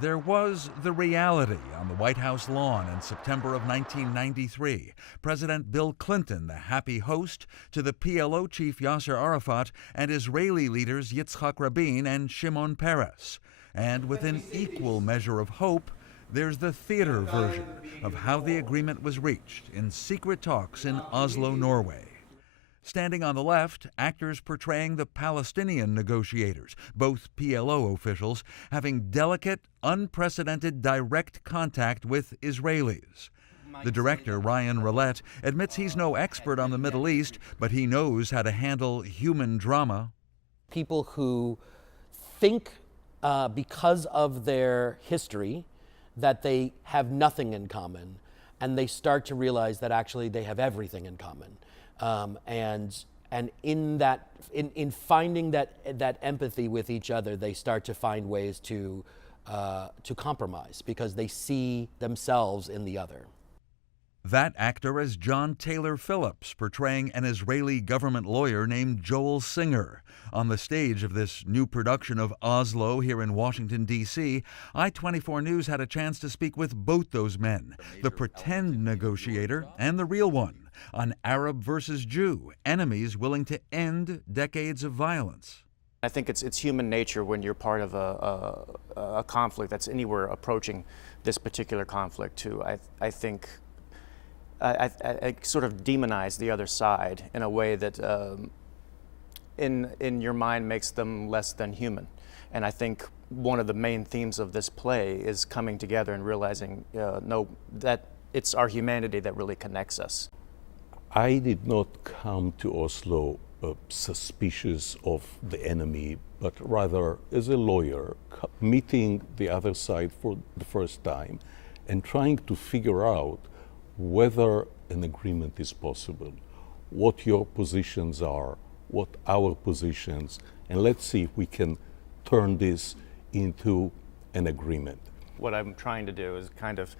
There was the reality on the White House lawn in September of 1993. President Bill Clinton, the happy host to the PLO chief Yasser Arafat and Israeli leaders Yitzhak Rabin and Shimon Peres. And with an equal measure of hope, there's the theater version of how the agreement was reached in secret talks in Oslo, Norway. Standing on the left, actors portraying the Palestinian negotiators, both PLO officials having delicate, unprecedented direct contact with Israelis. The director, Ryan Roulette, admits he's no expert on the Middle East, but he knows how to handle human drama. People who think because of their history that they have nothing in common, and they start to realize that actually they have everything in common. And in finding that empathy with each other, they start to find ways to compromise because they see themselves in the other. That actor is John Taylor Phillips, portraying an Israeli government lawyer named Joel Singer. On the stage of this new production of Oslo here in Washington, D.C., I-24 News had a chance to speak with both those men, the pretend negotiator and the real one, on Arab versus Jew, enemies willing to end decades of violence. I think it's human nature when you're part of a conflict that's anywhere approaching this particular conflict to, I think, I sort of demonize the other side in a way that in your mind makes them less than human. And I think one of the main themes of this play is coming together and realizing that it's our humanity that really connects us. I did not come to Oslo suspicious of the enemy, but rather as a lawyer, meeting the other side for the first time and trying to figure out whether an agreement is possible, what your positions are, what our positions, and let's see if we can turn this into an agreement. What I'm trying to do is kind of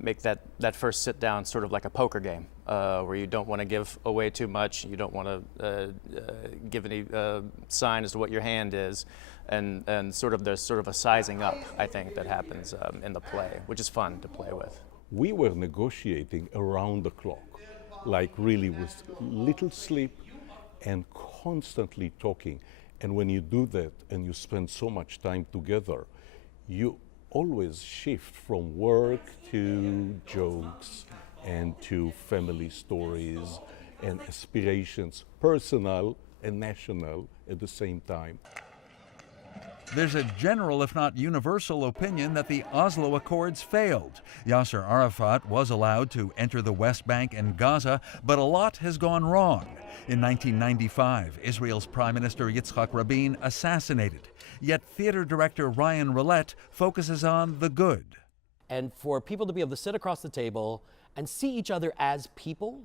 make that first sit down sort of like a poker game, where you don't want to give away too much, you don't want to give any sign as to what your hand is, and there's sort of a sizing up, I think, that happens in the play, which is fun to play with. We were negotiating around the clock, like really with little sleep and constantly talking. And when you do that and you spend so much time together, you always shift from work to jokes and to family stories and aspirations, personal and national at the same time. There's a general, if not universal, opinion that the Oslo Accords failed. Yasser Arafat was allowed to enter the West Bank and Gaza, but a lot has gone wrong. In 1995, Israel's Prime Minister Yitzhak Rabin assassinated. Yet theater director Ryan Roulette focuses on the good. And for people to be able to sit across the table and see each other as people,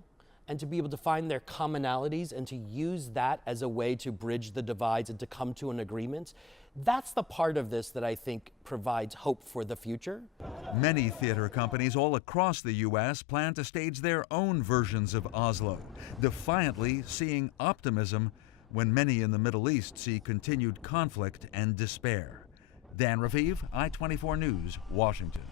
and to be able to find their commonalities and to use that as a way to bridge the divides and to come to an agreement, that's the part of this that I think provides hope for the future. Many theater companies all across the U.S. plan to stage their own versions of Oslo, defiantly seeing optimism when many in the Middle East see continued conflict and despair. Dan Raviv, I-24 News, Washington.